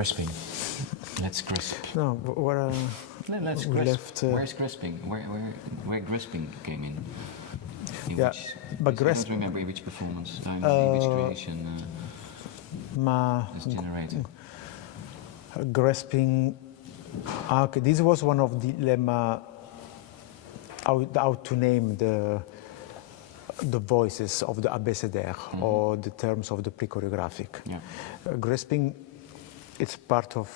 grasping. Let's grasp. No, where Let's we grasp. left. Where's grasping? Where grasping came in? Yeah, but I grasp. don't remember which performance, which creation is generated. Grasping. Okay, this was one of the lemma. How to name the voices of the abécédaire or the terms of the pre-choreographic. Yeah. Grasping, it's part of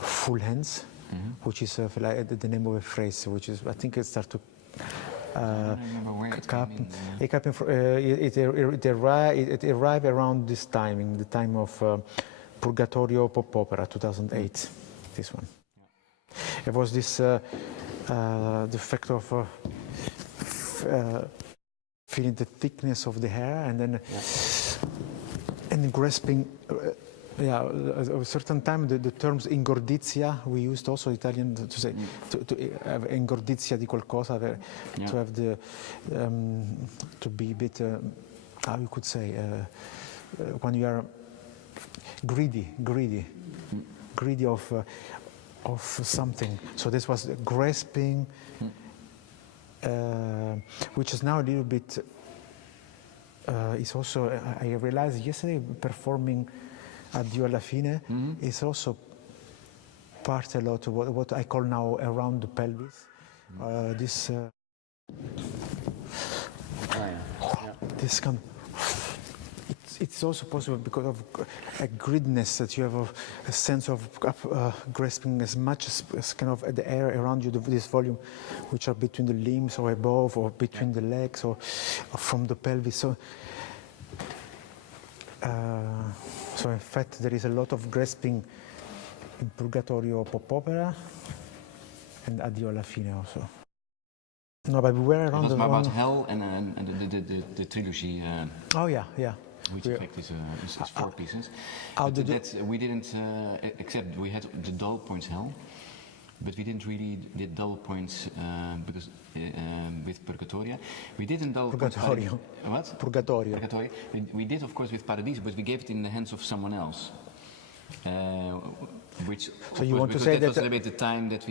full hands, which is like the name of a phrase, which is, I think it starts to it arrived around this timing, the time of Purgatorio Pop Opera 2008, this one. It was this the fact of feeling the thickness of the hair and then and grasping. Yeah, at a certain time the terms ingordizia we used also Italian to say to have ingordizia di qualcosa, to have the to be a bit how you could say when you are greedy of something. So this was grasping, which is now a little bit. It's also I realized yesterday performing Addio alla fine is also part a lot of what I call now around the pelvis. This this kind. It's also possible because of a gridness that you have a sense of grasping as much as kind of the air around you, this volume, which are between the limbs or above or between the legs or from the pelvis. So in fact there is a lot of grasping in Purgatorio Pop Opera and Addio alla fine also. No, but we were around. It was about hell and the trilogy. Oh yeah. Which in fact is 4 pieces. We didn't except we had the double points hell, but we didn't really did double points because with Purgatoria. We didn't double Purgatorio. What? Purgatorio. We did of course with Paradiso, but we gave it in the hands of someone else. Which so you want to say that was a little bit the time that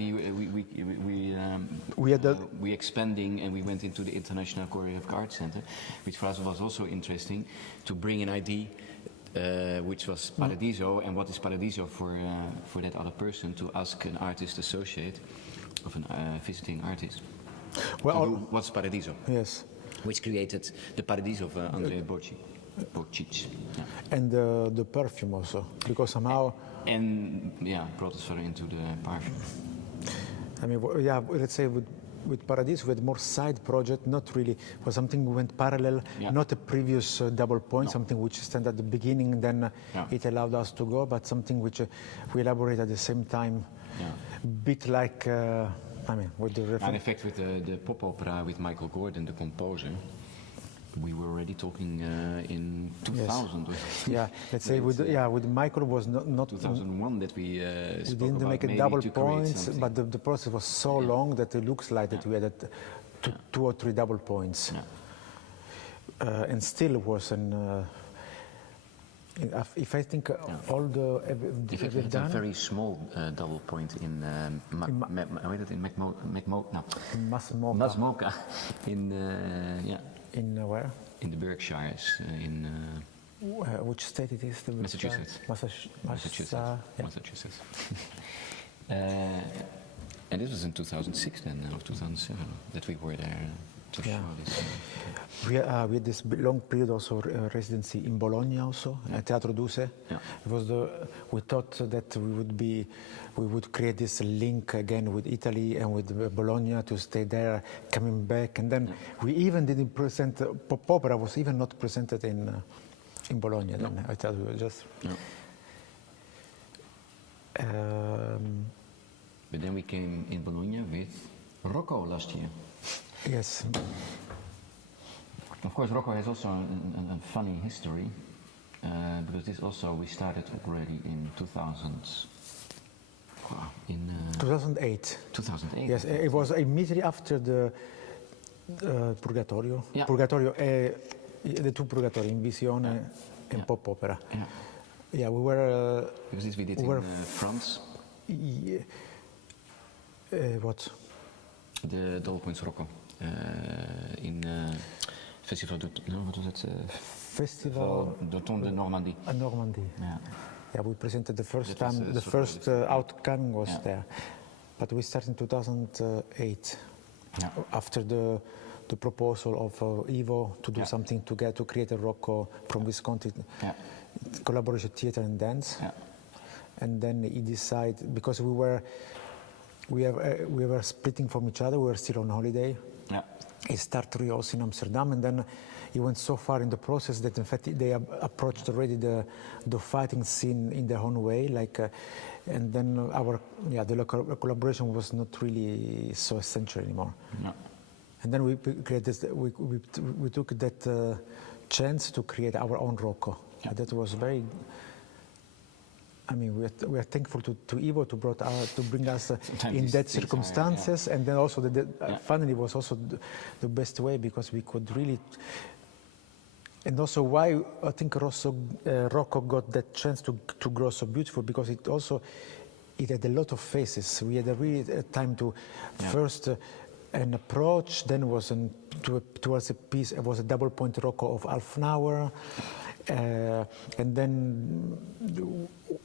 we expanding and we went into the International Choreographic Arts Center, which for us was also interesting to bring an idea, which was Paradiso, and what is Paradiso for that other person to ask an artist associate of a visiting artist. Well, what's Paradiso? Yes. Which created the Paradiso of Andrea Bocic. Yeah. And the perfume also, because somehow. And brought us further into the perfume. I mean, let's say with Paradiso we had more side project, not really, was something we went parallel, not a previous double point, something which stand at the beginning, then it allowed us to go, but something which we elaborate at the same time, bit like, with the reference. In effect, with the pop opera with Michael Gordon, the composer, we were already talking in 2000. Yes. Let's say with Michael was not 2001 that we didn't make a double points, but the process was so long that it looks like that we had 2 or 3 double points, and still was an. If I think all the we had a very small double point in Masmoka in where? In the Berkshires, in which state it is? Massachusetts. Massachusetts. And this was in 2006 then, or 2007, that we were there to show this. We had this long period also residency in Bologna also, at Teatro Duse. Yeah. It was we thought that we would create this link again with Italy and with Bologna to stay there, coming back, and then we even didn't present Pop Opera was even not presented in Bologna. No. Then I tell you just. No. But then we came in Bologna with Rocco last year. Yes. Of course, Rocco has also a funny history, because this also we started already in 2000. In 2008. 2008. Yes, it was immediately after the Purgatorio. Yeah. Purgatorio, the 2 Purgatori, in Visione and pop opera. Yeah. Yeah, we were. Because this we did in France. What? The Dolpoints Rocco. In Festival what was it? Festival d'Automne de Normandie. Normandy. Yeah. Yeah, we presented the first That was time. the The first outcome was there, but we started in 2008. Yeah. After the proposal of Ivo to do something together to create a Rocco from Visconti, collaboration theater and dance. Yeah. And then he decided, because we were splitting from each other, we were still on holiday. Yeah. He started rehearsing in Amsterdam, and then he went so far in the process that in fact they approached already the fighting scene in their own way, and then the collaboration was not really so essential anymore. No. And then we we took that chance to create our own Rocco. Yeah. That was very. I mean, we are thankful to Ivo to bring us in that circumstances, and then also finally was also the best way, because we could really. And also why I think Rocco got that chance to grow so beautiful, because it had a lot of phases. We had a really time to first an approach, then was towards a piece. It was a double point Rocco of half an hour. And then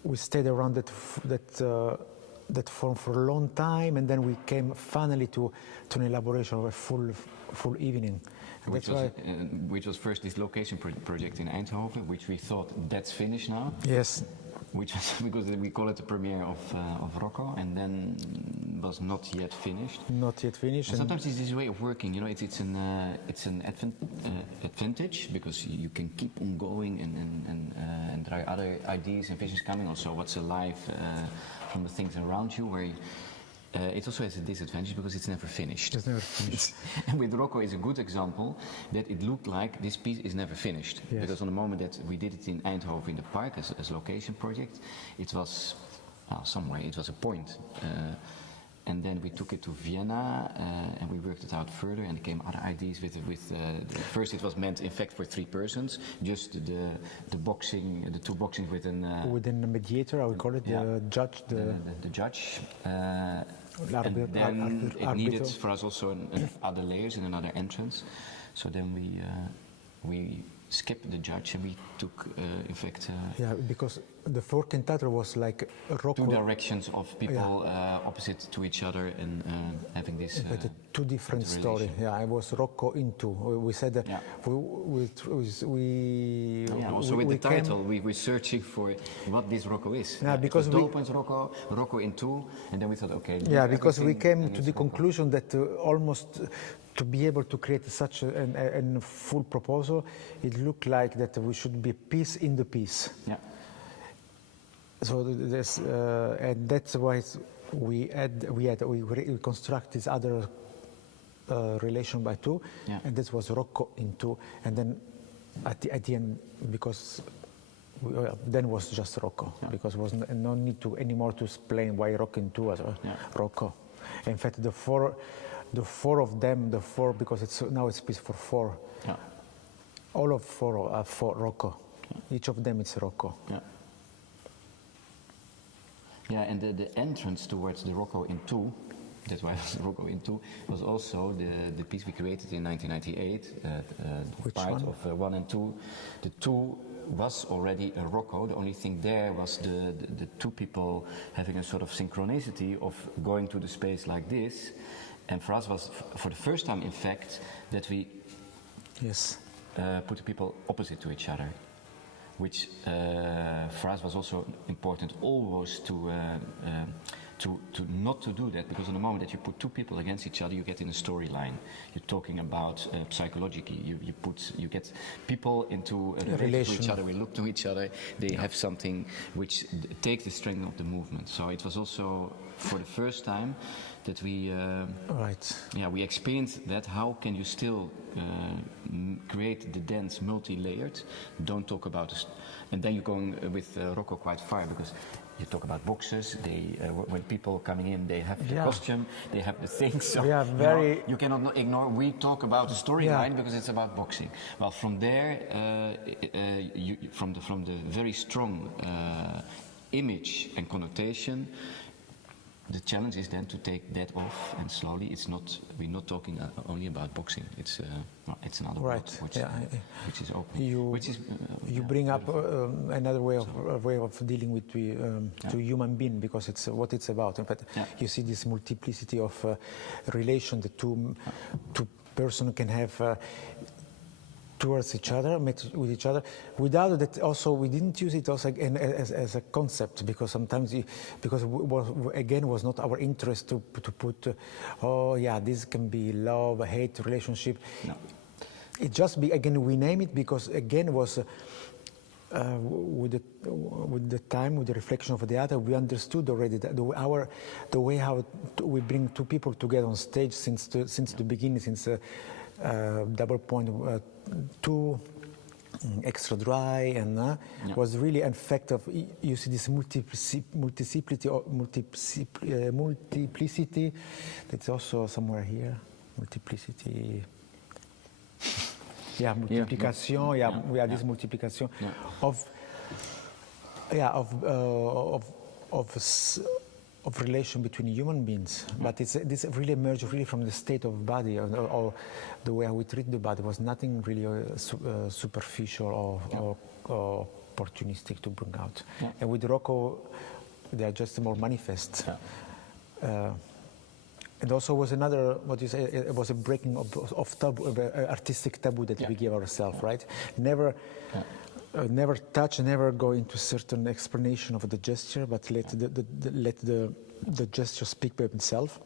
we stayed around that form for a long time, and then we came finally to an elaboration of a full evening. Which was first this location project in Eindhoven, which we thought that's finished now. Yes. Which was because we call it the premiere of Rocco, and then was not yet finised. Not yet finished. And sometimes it's this way of working, you know. It's an advantage, because you can keep on going, and there are other ideas and visions coming. Also, what's alive from the things around you, where. It also has a disadvantage because it's never finished. It's never finished. And with Rocco is a good example that it looked like this piece is never finished. Yes. Because on the moment that we did it in Eindhoven in the park as location project, it was somewhere, it was a point. And then we took it to Vienna and we worked it out further, and came other ideas with first it was meant in fact for 3 persons, just the boxing, the 2 boxings within a mediator, I would call it, the judge. The judge. And then it needed for us also other layers in another entrance. So then we skipped the judge and we took, in fact... because the 4 cantator was like Rocco... 2 directions of people opposite to each other, and having this... But 2 different stories. Yeah, I was Rocco in 2. We said that also with the title, we were searching for what this Rocco is. Yeah, because Dolpoints Rocco in 2, and then we thought, okay... Yeah, because we came to the conclusion that almost... to be able to create such a full proposal, it looked like that we should be a piece in the piece. Yeah. So and that's why we construct this other relation by 2, and this was Rocco in 2, and then at the end, because then was just Rocco, because was no need to anymore to explain why Rocco in 2 was Rocco. In fact, the four of them, because now it's piece for 4. Yeah. All of 4 are for Rocco. Yeah. Each of them is Rocco. Yeah. Yeah, and the entrance towards the Rocco in 2, that's why it was Rocco in 2, was also the piece we created in 1998. Which part one? Of 1 and 2. The 2 was already a Rocco. The only thing there was the 2 people having a sort of synchronicity of going to the space like this. And for us was for the first time, in fact, that we put the people opposite to each other, which for us was also important always to not to do that, because in the moment that you put 2 people against each other, you get in a storyline. You're talking about psychologically. You get people into a relation to each other. We look to each other. They have something which takes the strength of the movement. So it was also for the first time that we we experienced that. How can you still create the dance multi-layered? Don't talk about And then you're going with Rocco quite far, because you talk about boxes. They, when people coming in, they have the costume, they have the things. So very. You cannot ignore. We talk about the storyline because it's about boxing. Well, from there, from the very strong image and connotation, the challenge is then to take that off, and slowly. We're not talking only about boxing. It's another world which is open. You bring up another way of dealing with to human being, because it's what it's about. In fact, you see this multiplicity of relation that two person can have. Towards each other, with each other. Without that, also we didn't use it also as a concept, because sometimes because it was not our interest to put this can be love, hate, relationship. No. It just we name it because again was with the time, with the reflection of the other, we understood already that the way how we bring two people together on stage since the beginning, since double point. 2 extra dry, and was really an effect of, you see this multiplicity that's also somewhere here, multiplicity. Multiplication. We have this multiplication of relation between human beings, but this really emerged really from the state of body, or the way we treat the body was nothing really superficial or opportunistic to bring out. And with Rocco, they are just more manifest. And also was another, what you say, it was a breaking of taboo, artistic taboo that we give ourselves, right? Never touch, never go into certain explanation of the gesture, but let the gesture speak by himself.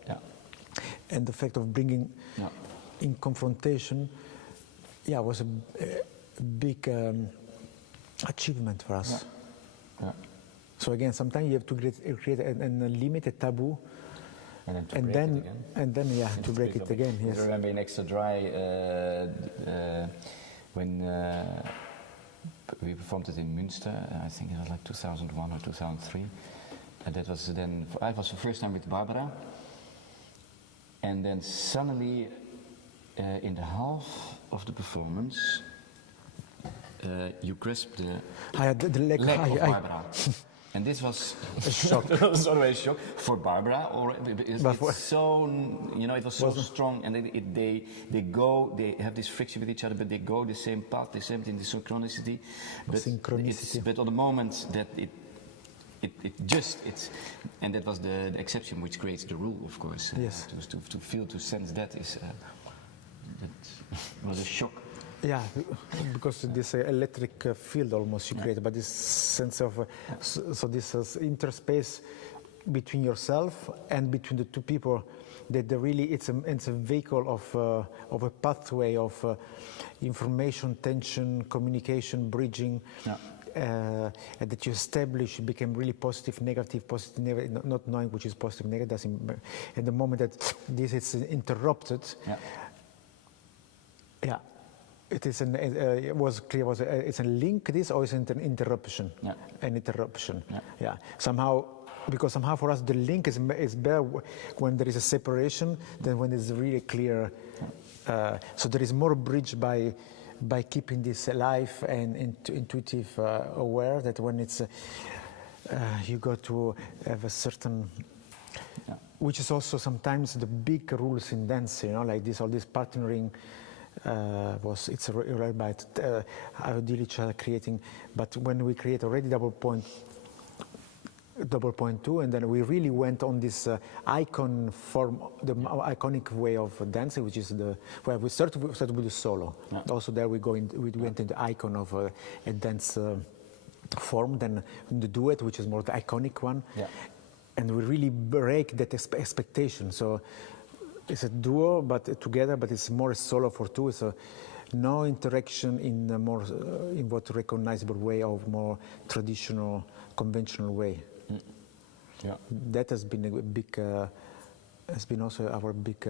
And the fact of bringing in confrontation, was a big achievement for us. So again, sometimes you have to create a limited taboo. And then to break it again. Yes. I remember in Extra Dry when we performed it in Münster. I think it was like 2001 or 2003. And that was then. I was the first time with Barbara. And then suddenly, in the half of the performance, you grasp the leg of Barbara. And this was a shock. It was always a shock for Barbara, it's so, it was so strong, and they have this friction with each other, but they go the same path, the same thing, the synchronicity. But on the moment that and that was the exception which creates the rule, of course. Yes. To feel, to sense that was a shock. Yeah, because this electric field almost you create, but this sense of so this interspace between yourself and between the two people, that really it's a vehicle of a pathway of information, tension, communication, bridging. And that you establish, became really positive, negative, not knowing which is positive, negative. At the moment that this is interrupted, it is it was clear. It's a link, this, or is it an interruption? An interruption. Somehow, because somehow for us the link is better when there is a separation than when it's really clear. So there is more bridge by keeping this alive and intuitive, aware that when it's you got to have a certain. Which is also sometimes the big rules in dance, like this, all this partnering. It's right by how deal each other creating, but when we create already double point 2, and then we really went on this icon form, the iconic way of dancing, which is where we started with the solo. Also there we went into the icon of a dance form, then the duet, which is more the iconic one, and we really break that expectation. So it's a duo, but together, but it's more a solo for two. So no interaction in a more in what recognizable way, or more traditional, conventional way. That has been a big, has been also our big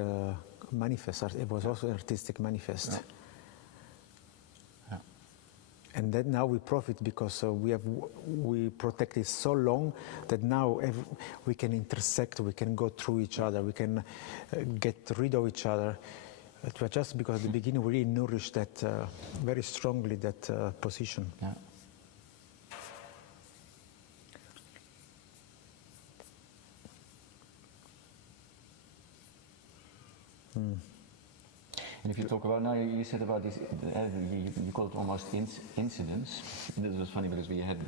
manifest. It was also an artistic manifest. And then now we profit because we protected so long that now we can intersect, we can go through each other, we can get rid of each other. It was just because at the beginning we really nourished that very strongly, that position. Yeah. And if you talk about now, you said about this, you call it almost incidents. This was funny because we had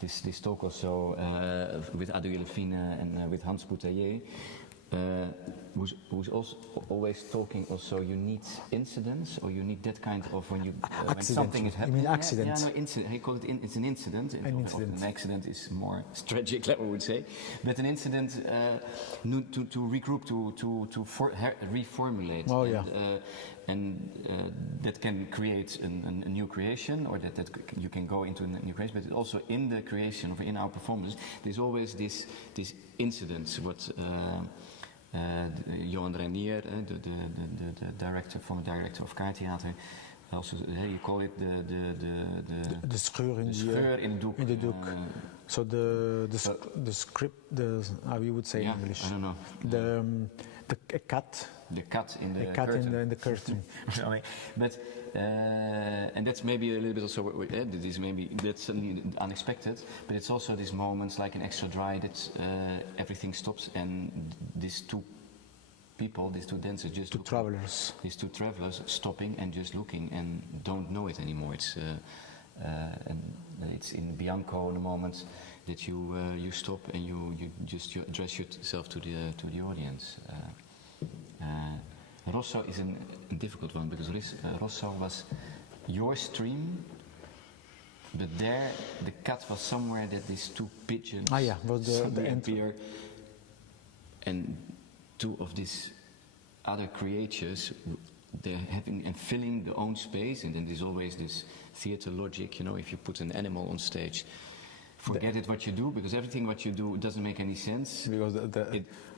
this talk also with Adu Elefine and with Hans Boutaillé, who's also always talking. Also, you need incidents, or you need that kind of when something is happening. You mean accident? Yeah, no, incident. He called it it's an incident. An accident is more tragic, I would say. But an incident to regroup, to reformulate. Oh, yeah. And that can create a new creation, or that you can go into a new creation. But also in the creation, or in our performance, there's always this incidents. What Johan Reinier, the former director of Kaartheater, also you call it the scheur in the doek. So the script, how you would say in English? I don't know. The cut. The cut in the curtain. In the curtain. But and that's maybe a little bit also that's suddenly unexpected. But it's also these moments like an extra dry that everything stops, and these two people, these two dancers, these two travelers stopping and just looking and don't know it anymore. It's and it's in Bianco the moment that you stop and you address yourself to the audience. Rosso is a difficult one because Rosso was your stream, but there the cut was somewhere that these two pigeons the appear, and two of these other creatures, they're having and filling their own space, and then there's always this theater logic, if you put an animal on stage, forget it what you do, because everything what you do doesn't make any sense. Because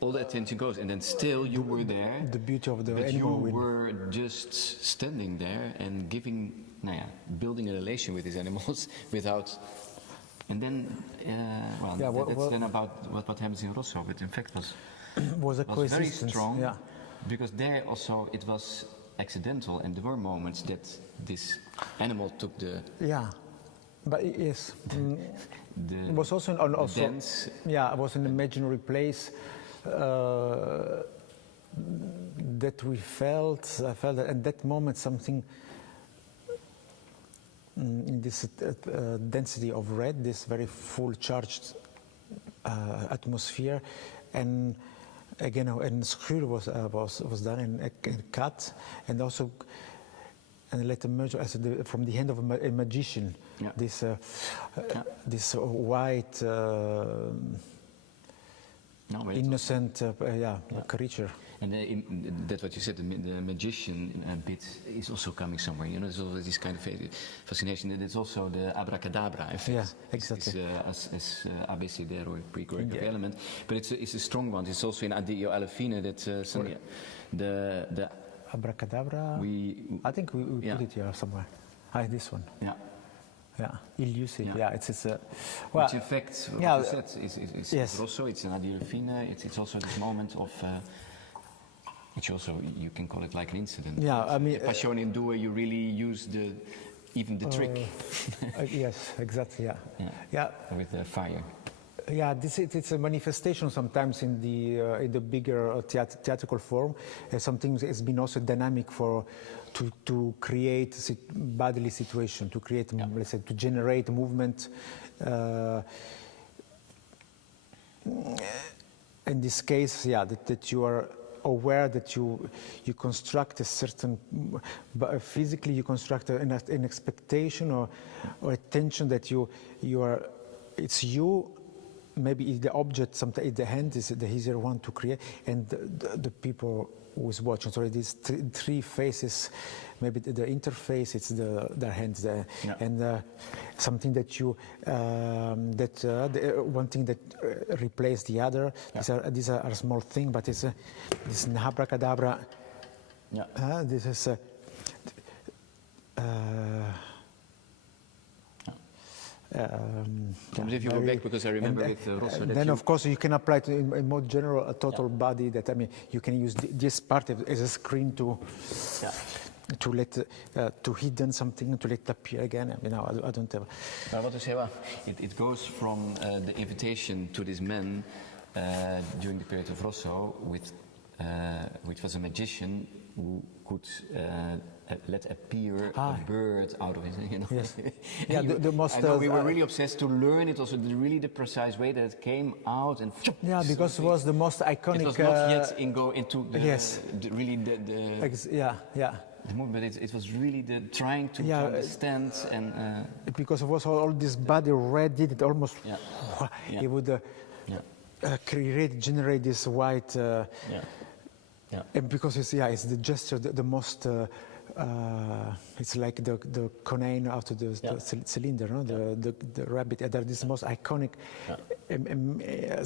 all the attention goes, and then still you were there. The beauty of the but animal. You were just standing there and building a relation with these animals without. And then, that's then about what happens in Rosso, but in fact was very strong. Yeah. Because there also it was accidental, and there were moments that this animal took the. Yeah. But yes, it was also dance. Yeah, it was an imaginary place that we felt. I felt that at that moment something in this density of red, this very full charged atmosphere, and again, and scheur was done in cut, and also. And let emerge from the hand of a magician, this white, innocent, creature. And that's what you said. The magician bit is also coming somewhere. There's always this kind of fascination. And it's also the abracadabra effect. Yeah, exactly. As ABCD or pre-choreography element, but it's a strong one. It's also in Adu Elefine that the Abracadabra. I think we put it here somewhere. This one. Yeah. Yeah. Elusive. Yeah. It's which in fact, what you said is Rosso. It's an Adu Elefine. It's also this moment of, which also you can call it like an incident. Yeah. I mean, Passione in Due, you really use even the trick. Yes. Exactly. Yeah. Yeah. With the fire. Yeah, it's a manifestation sometimes in the bigger theatrical form. Something has been also dynamic to create bodily situation, to create, let's say, to generate movement. In this case, that you are aware that you construct a certain, physically you construct an expectation or attention that you are, it's you. Maybe the object, sometimes the hand is the easier one to create, and the people who is watching. So these three faces, maybe the interface, it's their hands, and something that you one thing that replaces the other. These are a small thing, but it's this But if you go back, because I remember with Rosso that then you... of course you can apply to in more general a total body. That I mean, you can use this part as a screen to let to hidden something, to let it appear again. I mean, I don't have. I want to say, well, it goes from the invitation to this man during the period of Rosso, which was a magician who could let appear a bird out of it. You know? Yes. The most. I know we were really obsessed to learn it, also the precise way that it came out and. Yeah, because it was the most iconic. It was not yet into the, yes. Really the the movement, but it was really trying to understand and because it was all this body ready, it almost it would generate this white and because it's the gesture the most it's like the conane out of the cylinder, no? The rabbit. That is the most iconic,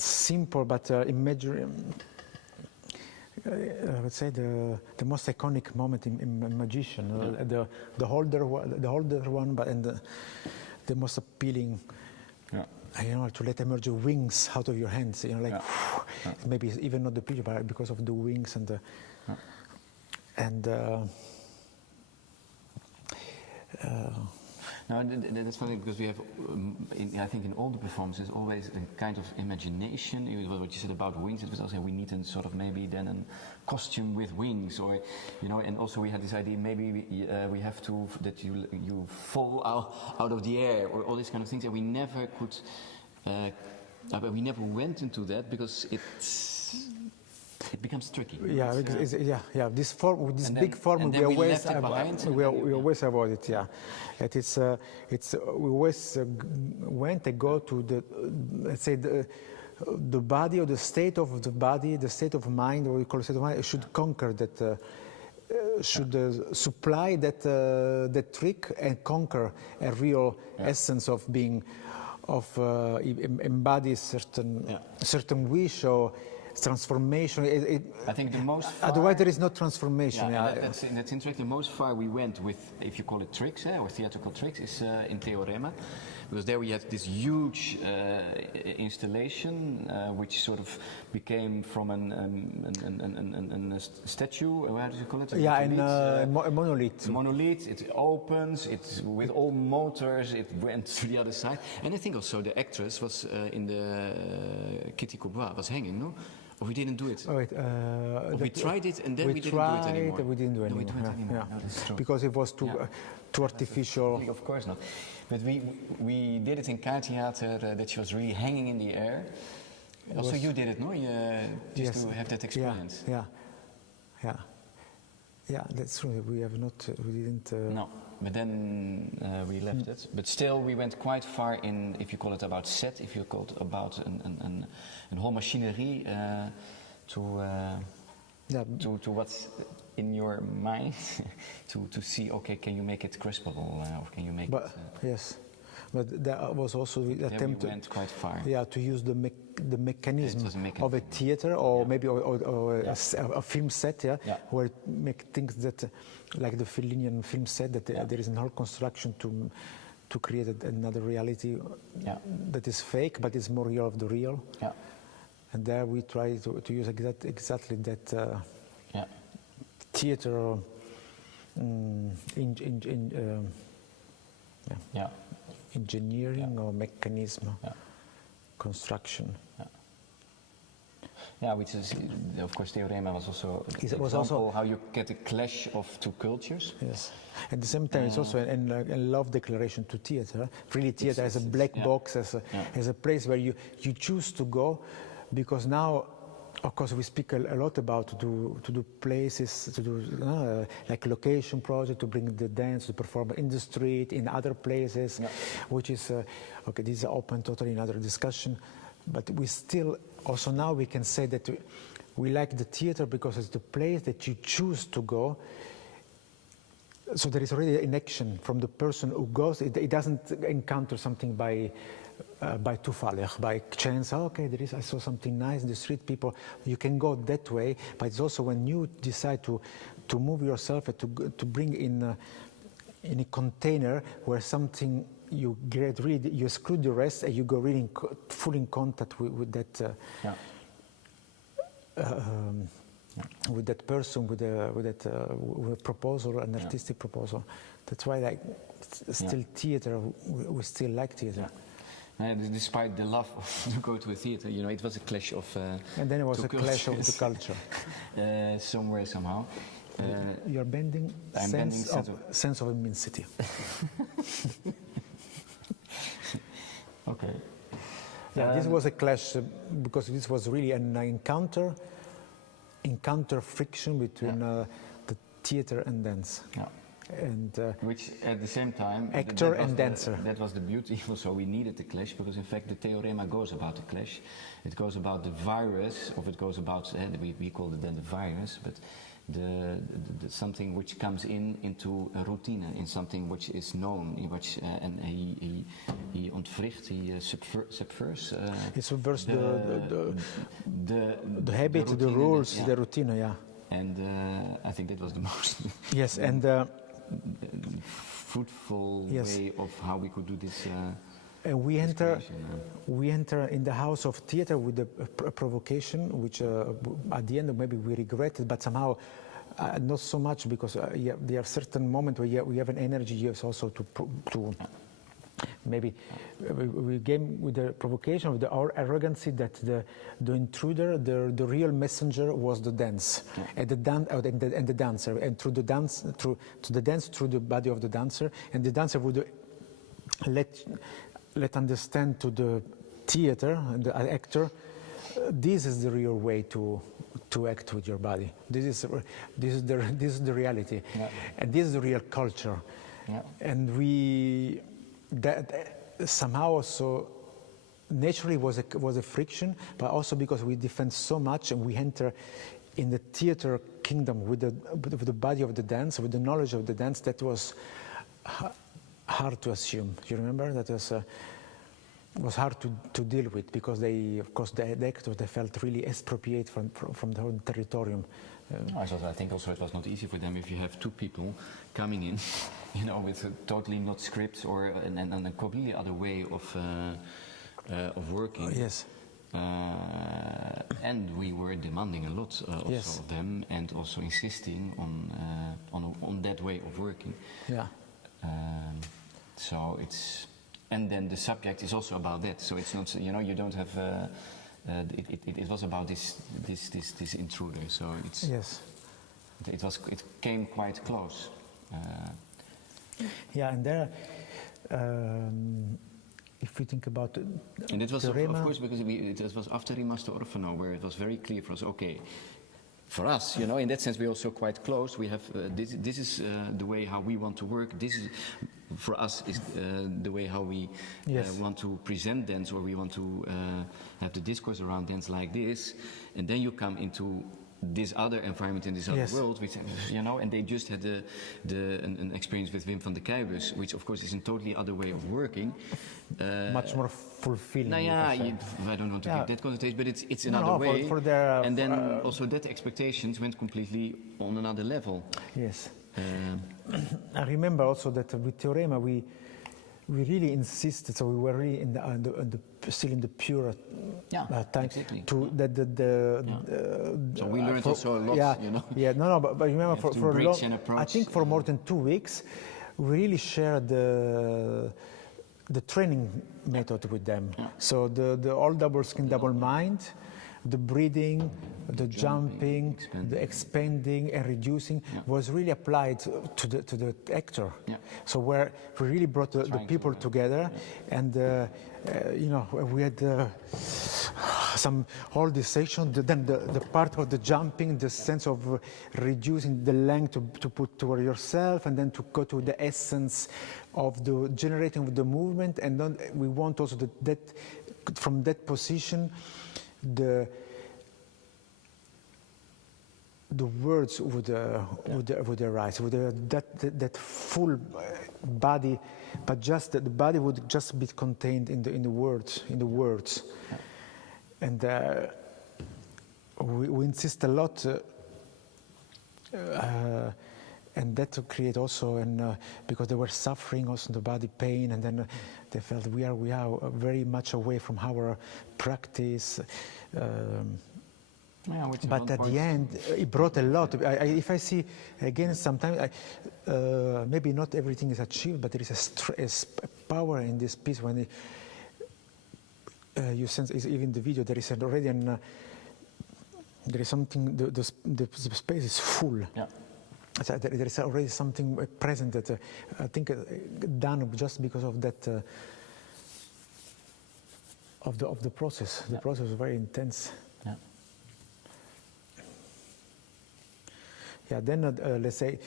simple but imagery. I would say the most iconic moment in magician, the older one, but and the most appealing. You know, to let emerge wings out of your hands. You know, like maybe even not the picture, but because of the wings and the No, that's funny because we have, I think, in all the performances, always a kind of imagination. What you said about wings, it was also we need a sort of maybe then a costume with wings, or you know. And also we had this idea maybe we have to that you fall out of the air, or all these kind of things, and we never could. We never went into that because it becomes tricky. This form, this big form, we always avoid it. Yeah, it's we always went and go to the let's say the body or the state of the body, the state of mind, or we call it state of mind, should conquer that. Should supply that trick and conquer a real essence of being, embodies certain wish or transformation. I think the most far, otherwise there is no transformation. That's interesting. The most far we went with, if you call it tricks or theatrical tricks, is in Theorema, because there we had this huge installation which sort of became from a statue. How do you call it? A monolith. Monolith. It opens. It's with all motors. It went to the other side, and I think also the actress was in the Kitty Coubois was hanging, no? Or we didn't do it. We tried it and then we didn't do it anymore. We didn't do it anymore. No, that's true. Because it was too artificial. Of course not. But we did it in Kaartheater that she was really hanging in the air. Also, you did it, no? Just to have that experience. Yeah, that's true. We didn't. No, but then we left it. But still, we went quite far in, if you call it about set, if you call it about a whole machinery to what's in your mind, to see, okay, can you make it crispable, or can you make it... Yes. But that was also the attempt. We went quite far. To use the mechanism of a theater or maybe a film set, where make things that, like the Fellinian film set, that there is a whole construction to create another reality that is fake, but is more real of the real. Yeah. And there we try to use exactly that theater engineering or mechanism construction. Which is, of course, Theorema was also an example how you get a clash of two cultures. Yes. At the same time, it's also a love declaration to theater. Really, theater as a black box, as a place where you choose to go, because now, of course, we speak a lot about to do places, to do like location project, to bring the dance, to perform in the street, in other places, which is, this is open totally another discussion. But we still, also now we can say that we like the theater because it's the place that you choose to go. So there is already an action from the person who goes. It doesn't encounter something by toevallig, by chance. I saw something nice in the street. People, you can go that way. But it's also when you decide to move yourself and to bring in a container where something you get really, you exclude the rest and you go really full in contact with that with that person, with a proposal, an artistic proposal. That's why, like, still theater, we still like theater. Despite the love to go to a theater, you know, it was a clash of. And then it was a clash of the culture. Somewhere, somehow. You're bending sense of immensity. Okay. Yeah, this was a clash because this was really an encounter friction between the theater and dance. Yeah. And which at the same time, actor and dancer. That was the beauty. Also, we needed the clash because, in fact, the theorema goes about the clash. It goes about the virus, or it goes about we call it then the virus, but the something which comes into a routine, in something which is known, in which and he ontwricht, he subverts. He subverts the habit, routine, the rules, yeah. the routine, yeah. And I think that was the most. Yes, and fruitful way of how we could do this. And we enter in the house of theater with a provocation, which at the end maybe we regretted, but somehow not so much, because there are certain moments where we have an energy, yes, also to maybe we came with the provocation, with our arrogancy that the intruder, the real messenger was the dance, and the dancer, and through the dance, through the body of the dancer, and the dancer would let understand to the theater and the actor, this is the real way to act with your body. This is the reality, and this is the real culture, and that somehow also naturally was a friction, but also because we defend so much and we enter in the theater kingdom with the body of the dance, with the knowledge of the dance, that was hard to assume. Do you remember? That was hard to deal with, because the actors, they felt really expropriated from the whole territorium. I think also it was not easy for them if you have two people coming in, you know, with a totally not scripts or a completely other way of working. Yes. And we were demanding a lot also of them, and also insisting on that way of working. Yeah. So it's, and then the subject is also about that. So it's not, you know, you don't have. It was about this intruder. So it's. Yes. It came quite close. Yeah, and there, if we think about. And it was of course because it was after Rimasto Orfano, where it was very clear for us. Okay. For us, you know, in that sense, we're also quite close. We have this is the way how we want to work. This is, for us, is the way how we want to present dance, or we want to have the discourse around dance like this. And then you come into this other environment in this other world, which, you know, and they just had an experience with Wim van de Kuijbus, which of course is a totally other way of working. Much more fulfilling. I don't want to give that connotation, but it's another way. For their, and then also that expectations went completely on another level. Yes. I remember also that with Theorema we really insisted, so we were really still in the pure time. Exactly. So we learned also a lot, you know. Yeah, but remember for a long, approach, I think for more than 2 weeks, we really shared the training method with them. Yeah. So the all double skin, double mind, the breathing, the jumping, the expanding and reducing was really applied to the actor. Yeah. So where we really brought the people together, and you know, we had all the session. Then the part of the jumping, the sense of reducing the length to put toward yourself, and then to go to the essence of the generating of the movement, and then we want also that from that position, the words would arise, with that full body, but just the body would just be contained in the words, and we insist a lot. and that to create also, and because they were suffering also the body pain, and then they felt we are very much away from our practice. But at the end, it brought a lot. If I see again, sometimes maybe not everything is achieved, but there is a power in this piece when you sense, even the video, there is already there is something. The space is full. Yeah. So there is already something present that I think done just because of that of the process. The process was very intense. Yeah. Yeah. Then let's say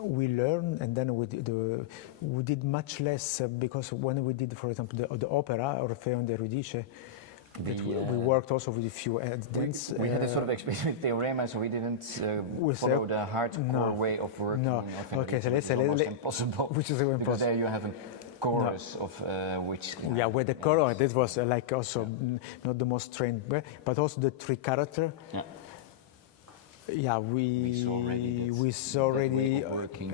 we learned, and then we did much less because when we did, for example, the opera Orfeo and Eurydice. We worked also with a few dance. We had a sort of experience with Theorema, so we didn't follow the hardcore way of working. No. Okay, so let's say almost impossible. Which is impossible. Because there you have a chorus of which. Yeah, with the chorus, this was like also not the most trained, but also the three character. Yeah. Yeah, we saw already.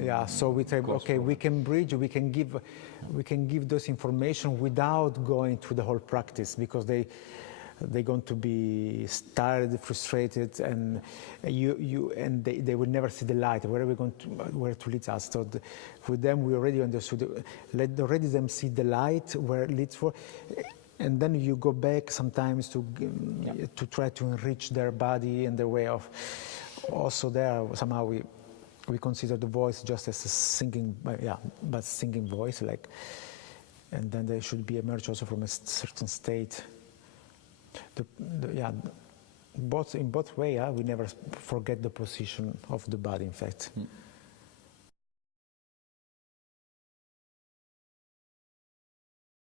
Yeah, so we said, okay, we can bridge, we can give those information without going through the whole practice, because they're going to be tired, frustrated, and they will never see the light. Where to lead us? So with them, we already understood. Let already them see the light where it leads for. And then you go back sometimes to try to enrich their body and their way of. Also, there somehow we consider the voice just as a singing, but singing voice, like, and then they should be emerged also from a certain state. In both ways, we never forget the position of the body. In fact.